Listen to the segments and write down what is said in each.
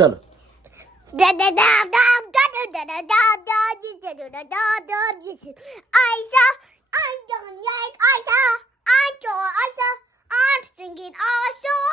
चलो I'm singing a song.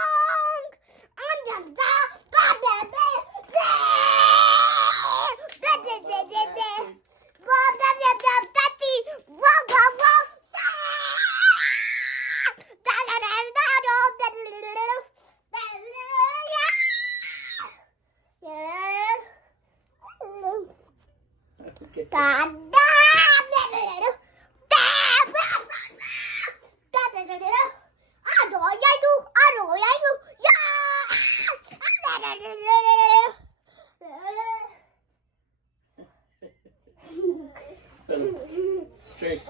Straight.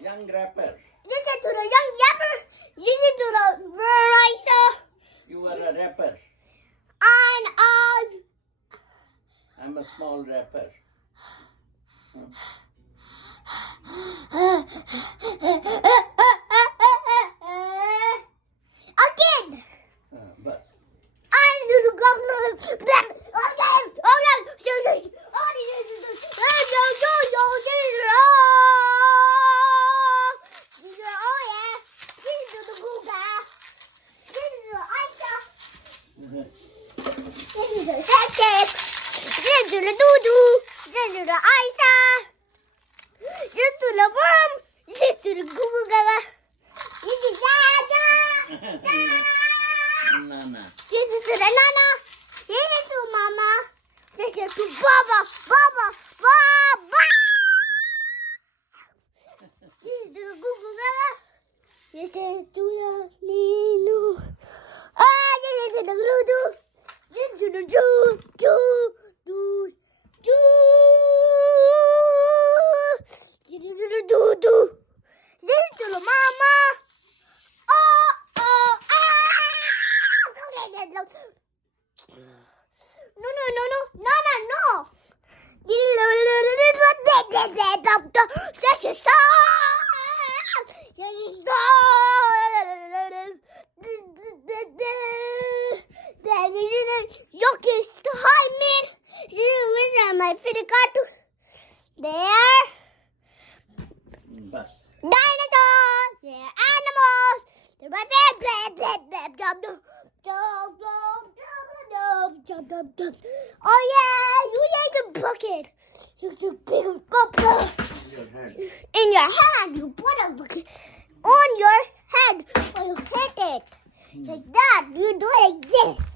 Young rapper. Listen to the young rapper. Listen to the writer. You are a rapper. And I'm a small rapper. again. Bus. I'm gonna go. Nana. This is to the Nana. This is to Mama. This is to Baba. This is to the Google Gaga. This is to the Nino. This is to the Ludo. This is to the do. This is to the do. This is to the Mama. No. My favorite cartoon. They're Bus. dinosaurs. They're animals. They're my favorite. Oh yeah, you like a bucket. You do big bubble. Your hand. In your hand, you put a bucket on your head, or you hit it like that. You do like this.